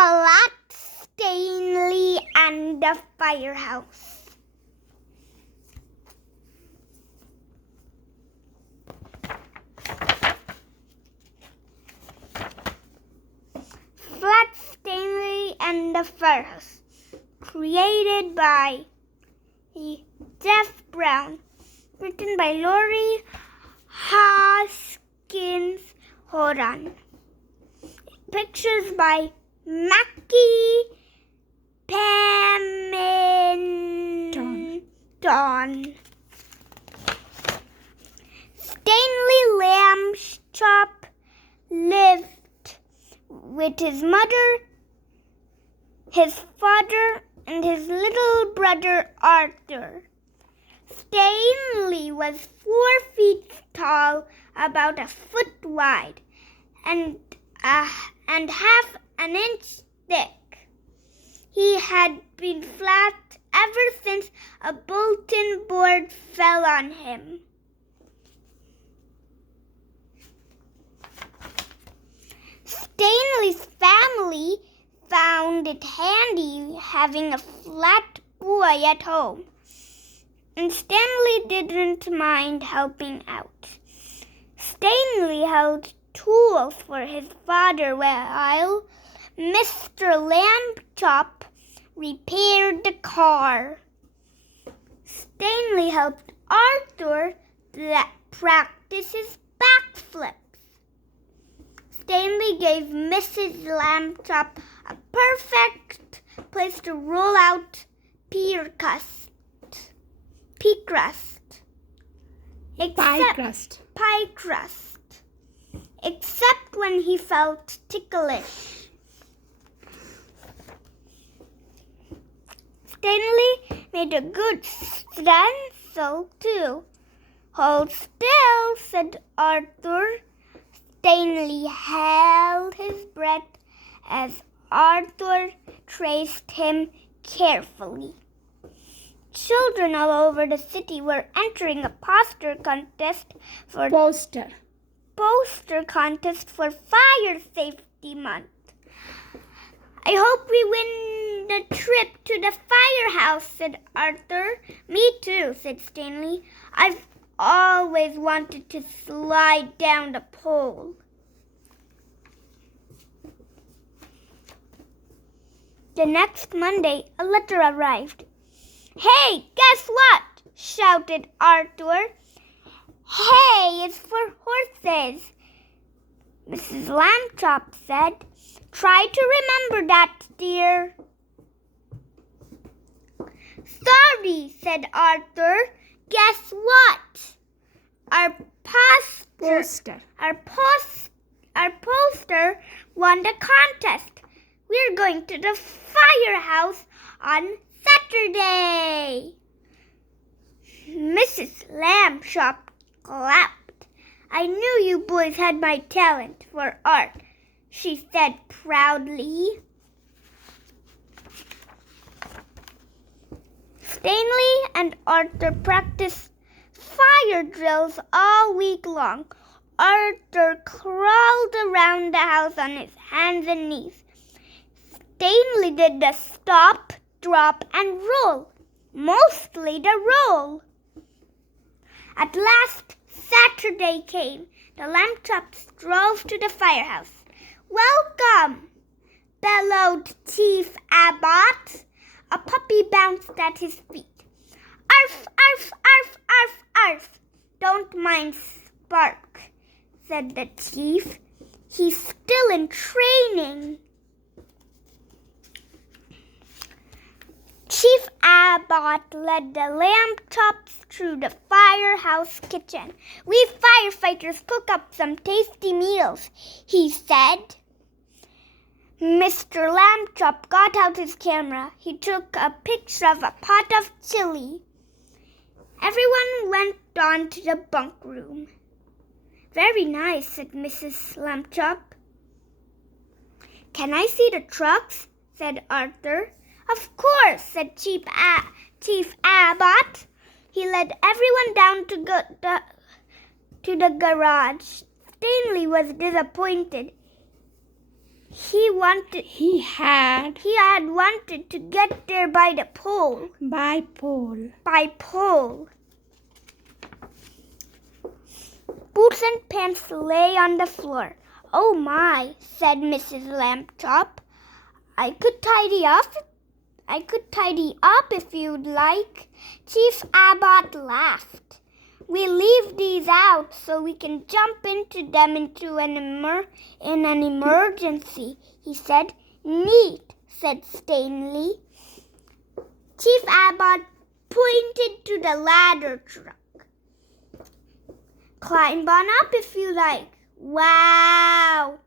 Flat Stanley and the Firehouse. Flat Stanley and the Firehouse, created by Jeff Brown, written by Lori Haskins Houran. Pictures by Macky, Pamintuan. Stanley Lambchop lived with his mother, his father, and his little brother Arthur. Stanley was 4 feet tall, about a foot wide, and half an inch thick. He had been flat ever since a bulletin board fell on him. Stanley's family found it handy having a flat boy at home, and Stanley didn't mind helping out. Stanley held tools for his father while Mr. Lambchop repaired the car. Stanley helped Arthur practice his backflips. Stanley gave Mrs. Lambchop a perfect place to roll out pie crust. Except when he felt ticklish. Stanley made a good stencil too. Hold still, said Arthur. Stanley held his breath as Arthur traced him carefully. Children all over the city were entering a poster contest for Fire Safety Month. I hope we win the trip to the firehouse, said Arthur. Me too, said Stanley. I've always wanted to slide down the pole. The next Monday, a letter arrived. Hey, guess what? Shouted Arthur. Hay is for horses, Mrs. Lambchop said. Try to remember that, dear. Sorry, said Arthur. Guess what? Our poster won the contest. We're going to the firehouse on Saturday. Mrs. Lambchop clapped. I knew you boys had my talent for art, she said proudly. Stanley and Arthur practiced fire drills all week long. Arthur crawled around the house on his hands and knees. Stanley did the stop, drop, and roll. Mostly the roll. At last, Saturday came. The Lambchops drove to the firehouse. Welcome, bellowed Chief Abbott. A puppy bounced at his feet. Arf, arf, arf, arf, arf. Don't mind Spark, said the chief. He's still in training. Chief Abbott led the Lambchops through the firehouse kitchen. We firefighters cook up some tasty meals, he said. Mr. Lambchop got out his camera. He took a picture of a pot of chili. Everyone went on to the bunk room. Very nice, said Mrs. Lambchop. Can I see the trucks? Said Arthur. Of course, said Chief Abbott. He led everyone down to the garage. Stanley was disappointed. He had wanted to get there by the pole. By pole. Boots and pants lay on the floor. "Oh my," said Mrs. Lambchop. I could tidy up if you'd like." Chief Abbott laughed. "We'll leave these out so we can jump into them in an emergency," he said. "Neat," said Stanley. Chief Abbott pointed to the ladder truck. "Climb on up if you like." "Wow,"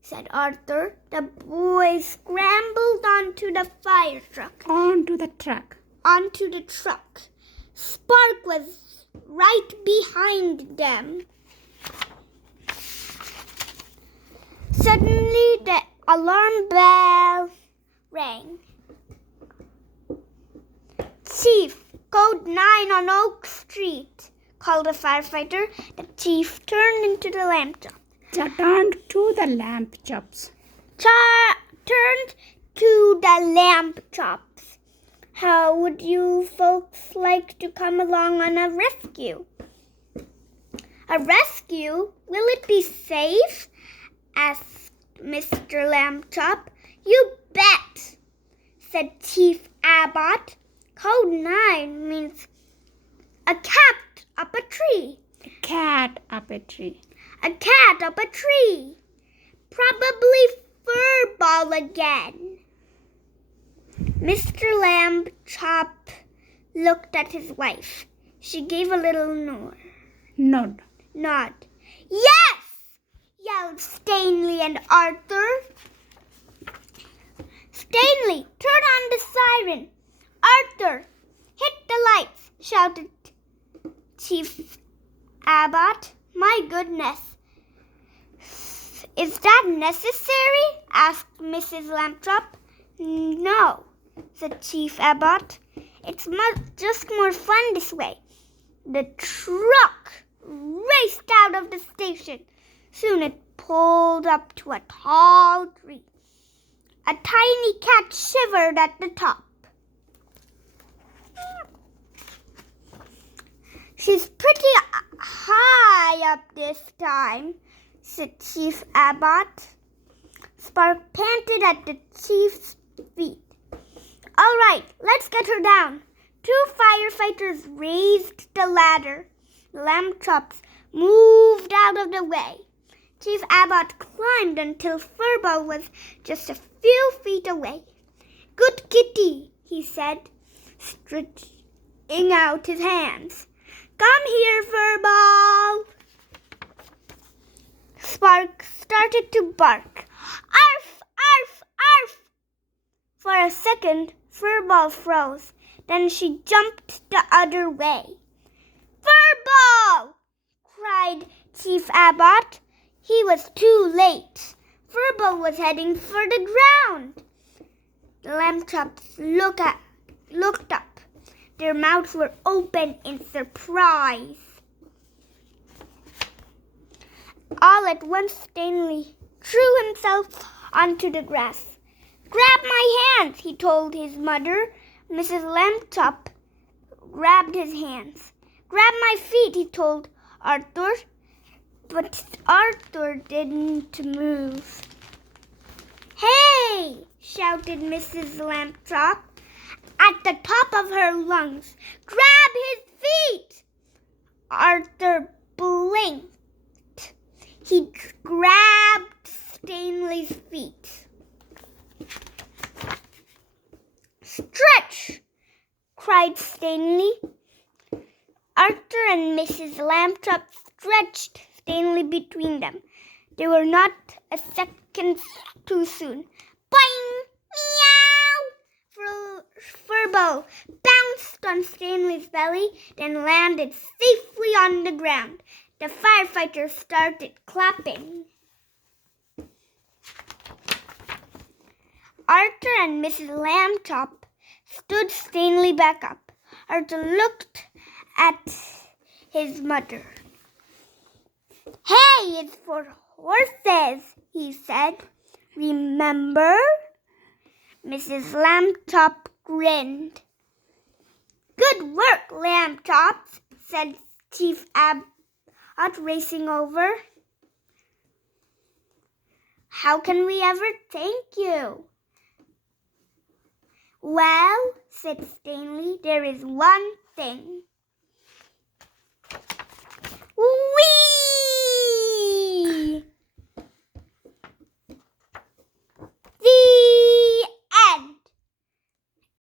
said Arthur. The boys scrambled onto the fire truck. Onto the truck. Spark was right behind them. Suddenly the alarm bell rang. "Chief, code 9 on Oak Street," called a firefighter. The chief turned into the lamp shop. Turned to the lamp chops. "How would you folks like to come along on a rescue?" "A rescue? Will it be safe?" asked Mr. Lambchop. "You bet," said Chief Abbott. Code 9 means a cat up a tree. A cat up a tree. Probably Furball again. Mr. Lambchop looked at his wife. She gave a little nod. "Yes!" yelled Stanley and Arthur. "Stanley, turn on the siren." "Arthur, hit the lights," shouted Chief Abbott. "My goodness. Is that necessary?" asked Mrs. Lambchop. "No," said Chief Abbott. "It's just more fun this way." The truck raced out of the station. Soon it pulled up to a tall tree. A tiny cat shivered at the top. "She's pretty high up this time," said Chief Abbott. Spark panted at the chief's feet. "All right, let's get her down." 2 firefighters raised the ladder. The lamb chops moved out of the way. Chief Abbott climbed until Furball was just a few feet away. "Good kitty," he said, stretching out his hands. "Come here, Furball." Spark started to bark. "Arf, arf, arf." For a second, Furball froze. Then she jumped the other way. "Furball!" cried Chief Abbott. He was too late. Furball was heading for the ground. The lamb chops looked up. Their mouths were open in surprise. All at once, Stanley threw himself onto the grass. "Grab my hands," he told his mother. Mrs. Lambchop grabbed his hands. "Grab my feet," he told Arthur. But Arthur didn't move. "Hey!" shouted Mrs. Lambchop at the top of her lungs. "Grab his feet!" Arthur blinked. He grabbed Stanley's feet. "Stretch!" cried Stanley. Arthur and Mrs. Lambchop stretched Stanley between them. They were not a second too soon. Boing! Meow! Furball bounced on Stanley's belly, then landed safely on the ground. The firefighters started clapping. Arthur and Mrs. Lambchop stood Stanley back up. Arthur looked at his mother. "Hey, it's for horses," he said. remember? Mrs. Lambtop grinned. Good work, Lambtops, said Chief Abbott, racing over. How can we ever thank you? Well, said Stanley, there is one thing. Whee!